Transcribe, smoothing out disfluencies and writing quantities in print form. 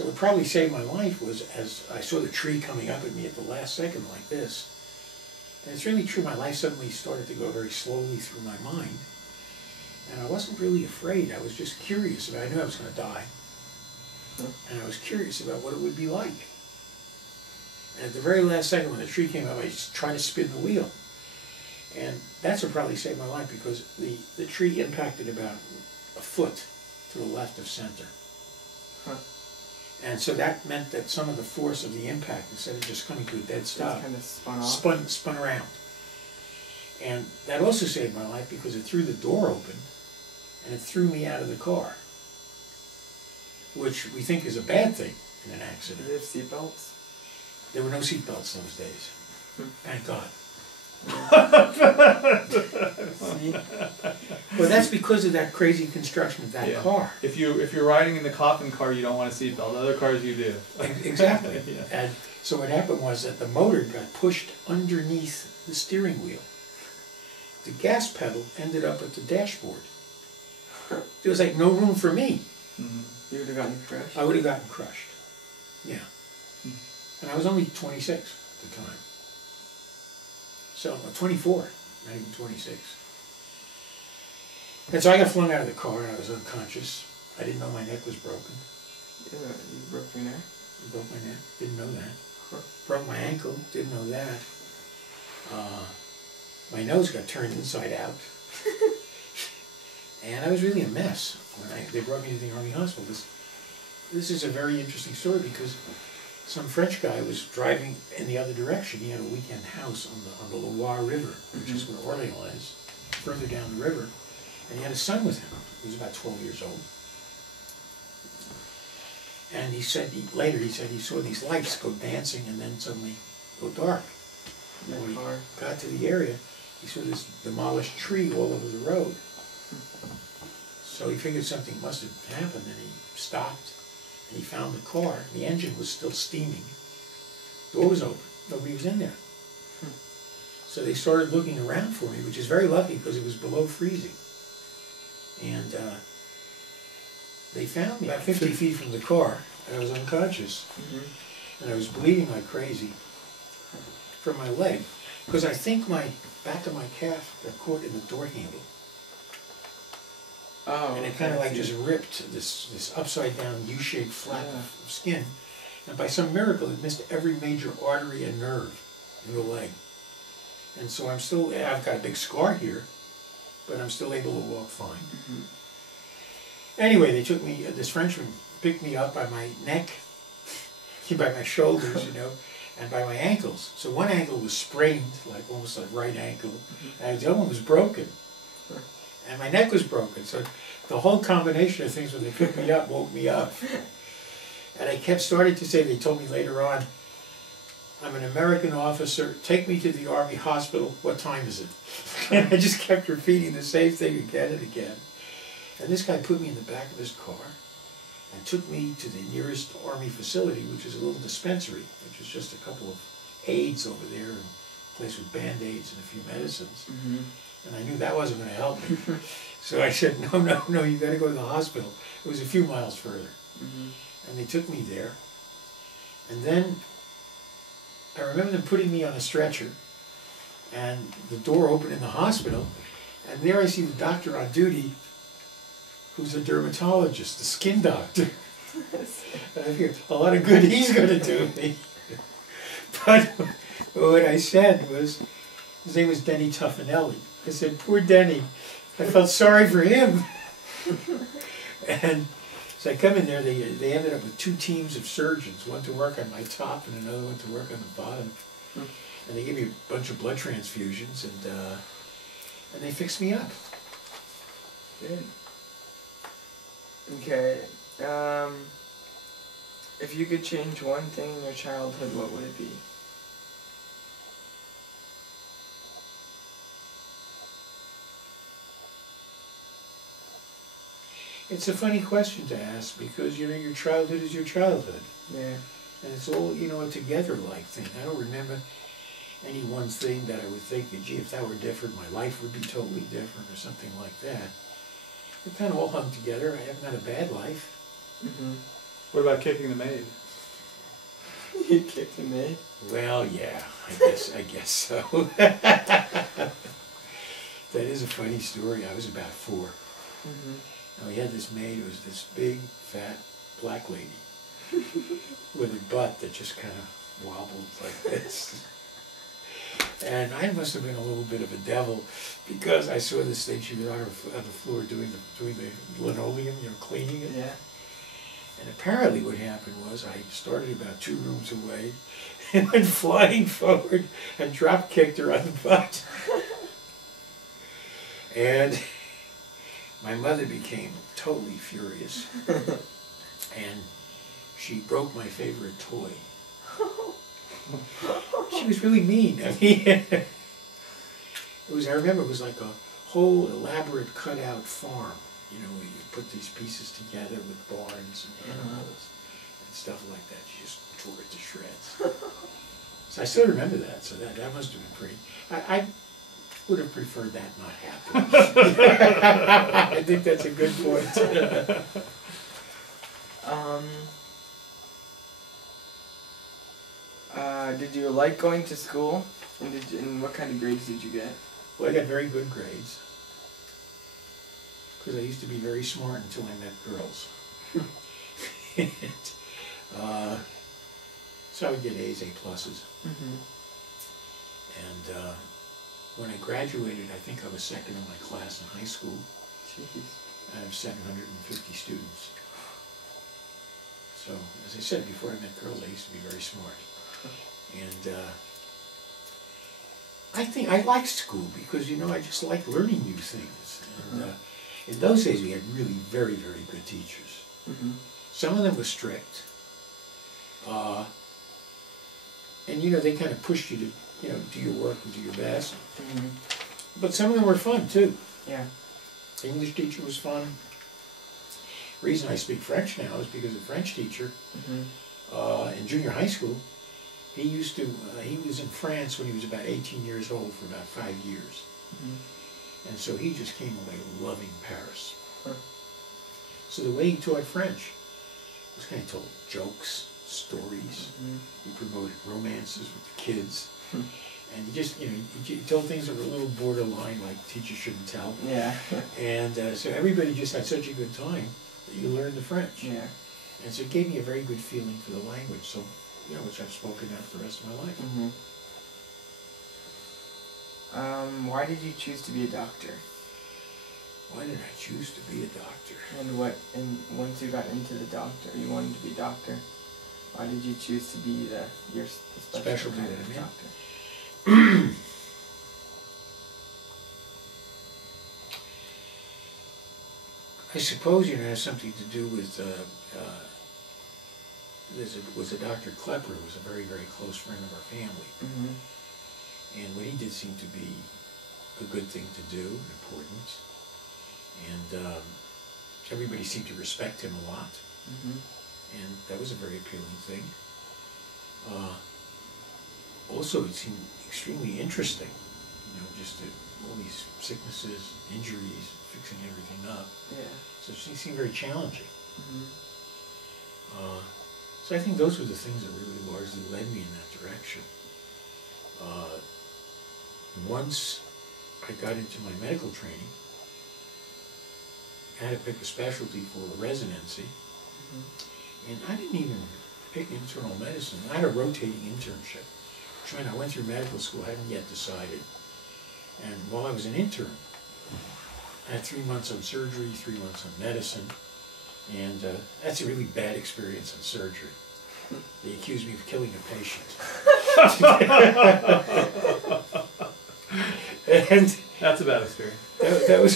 So what probably saved my life was as I saw the tree coming up at me at the last second like this. And it's really true, my life suddenly started to go very slowly through my mind. And I wasn't really afraid, I was just curious about, I knew I was going to die. And I was curious about what it would be like. And at the very last second when the tree came up, I just tried to spin the wheel. And that's what probably saved my life because the tree impacted about a foot to the left of center. Huh. And so that meant that some of the force of the impact, instead of just coming to a dead stop, kind of spun off. Spun around. And that also saved my life because it threw the door open and it threw me out of the car, which we think is a bad thing in an accident. Did they have seatbelts? There were no seatbelts those days. Thank God. See? Well, that's because of that crazy construction of that car. If you're riding in the coffin car, you don't want a seatbelt. Other cars, you do. Exactly. Yeah. And so what happened was that the motor got pushed underneath the steering wheel. The gas pedal ended up at the dashboard. There was like no room for me. You would have gotten crushed? I would have gotten crushed. Yeah. And I was only 26 at the time. So, 24, not even 26. And so I got flung out of the car and I was unconscious. I didn't know my neck was broken. Yeah, you broke your neck? I broke my neck, didn't know that. Huh. Broke my ankle, didn't know that. My nose got turned inside out. And I was really a mess when they brought me to the Army Hospital. This is a very interesting story because some French guy was driving in the other direction. He had a weekend house on the Loire River, which is where Orléans is, further down the river. And he had a son with him. He was about 12 years old. And he said, later he said he saw these lights go dancing and then suddenly go dark. And when he got to the area, he saw this demolished tree all over the road. So he figured something must have happened and he stopped. And he found the car. The engine was still steaming. Door was open. Nobody was in there. So they started looking around for me, which is very lucky because it was below freezing. And they found me about 50 feet from the car, and I was unconscious. And I was bleeding like crazy from my leg because I think my back of my calf got caught in the door handle. Oh, and it kind of like just ripped this upside down U-shaped flap of skin. And by some miracle, it missed every major artery and nerve in the leg. And so I've got a big scar here, but I'm still able to walk fine. Anyway, they took me, this Frenchman picked me up by my neck, by my shoulders, you know, and by my ankles. So one ankle was sprained, like almost like right ankle, and the other one was broken. And my neck was broken, so the whole combination of things when they picked me up woke me up. And I kept starting to say, they told me later on, I'm an American officer, take me to the Army hospital, what time is it? And I just kept repeating the same thing again and again. And this guy put me in the back of his car and took me to the nearest Army facility, which is a little dispensary, which is just a couple of aids over there, and a place with Band-Aids and a few medicines. And I knew that wasn't going to help me. So I said, no, you got to go to the hospital. It was a few miles further. And they took me there. And then I remember them putting me on a stretcher, and the door opened in the hospital, and there I see the doctor on duty, who's a dermatologist, the skin doctor. And I figured, a lot of good he's going to do me. But what I said was, his name was Denny Tuffanelli. I said, poor Denny. I felt sorry for him. And so I come in there, they ended up with two teams of surgeons, one to work on my top and another one to work on the bottom. And they gave me a bunch of blood transfusions, and they fixed me up. Good. Okay. If you could change one thing in your childhood, what would it be? It's a funny question to ask because, you know, your childhood is your childhood. Yeah. And it's all, you know, a together-like thing. I don't remember any one thing that I would think, gee, if that were different, my life would be totally different or something like that. It kind of all hung together. I haven't had a bad life. What about kicking the maid? You kicked a maid? Well, yeah, I guess so. That is a funny story. I was about 4. Mm-hmm. And we had this maid. It was this big, fat, black lady with a butt that just kind of wobbled like this. And I must have been a little bit of a devil because I saw this thing. She was on the floor doing the linoleum, cleaning it. Yeah. And apparently what happened was I started about 2 rooms away and went flying forward and drop kicked her on the butt. And my mother became totally furious. And she broke my favorite toy. She was really mean. I mean, I remember it was like a whole elaborate cutout farm. Where you put these pieces together with barns and animals and stuff like that. She just tore it to shreds. So I still remember that, so that must have been pretty. I would have preferred that not happen. I think that's a good point. Did you like going to school? And what kind of grades did you get? Well, I got very good grades. Because I used to be very smart until I met girls. So I would get A's, A+. Mm-hmm. And when I graduated, I think I was second in my class in high school. Jeez. Out of 750 students. So, as I said, before I met girls, I used to be very smart. And I think I liked school because, I just like learning new things. And in those days, we had really very, very good teachers. Mm-hmm. Some of them were strict. And, they kind of pushed you to, do your work and do your best. Mm-hmm. But some of them were fun, too. Yeah. The English teacher was fun. The reason I speak French now is because a French teacher in junior high school, he was in France when he was about 18 years old for about 5 years. Mm-hmm. And so he just came away loving Paris. Huh. So the way he taught French was kind of told jokes, stories. Mm-hmm. He promoted romances with the kids. And he just, he told things that were a little borderline, like teachers shouldn't tell. Yeah. And so everybody just had such a good time that you learned the French. Yeah. And so it gave me a very good feeling for the language, so, which I've spoken now for the rest of my life. Mm-hmm. Why did you choose to be a doctor? Why did I choose to be a doctor? And once you got into the doctor, you wanted to be a doctor. Why did you choose to be the specialty kind that of I'm in? doctor? I suppose it has something to do with was a Dr. Klepper, who was a very, very close friend of our family. Mm-hmm. And what he did seemed to be a good thing to do, important. And everybody seemed to respect him a lot. Mm-hmm. And that was a very appealing thing. Also, it seemed extremely interesting, just all these sicknesses, injuries, fixing everything up. Yeah. So it seemed very challenging. Mm-hmm. So I think those were the things that really largely led me in that direction. Once I got into my medical training, I had to pick a specialty for a residency. Mm-hmm. And I didn't even pick internal medicine. I had a rotating internship. When I went through medical school, I hadn't yet decided. And while I was an intern, I had 3 months on surgery, 3 months on medicine. And that's a really bad experience on surgery. They accused me of killing a patient. And that's a bad experience. That was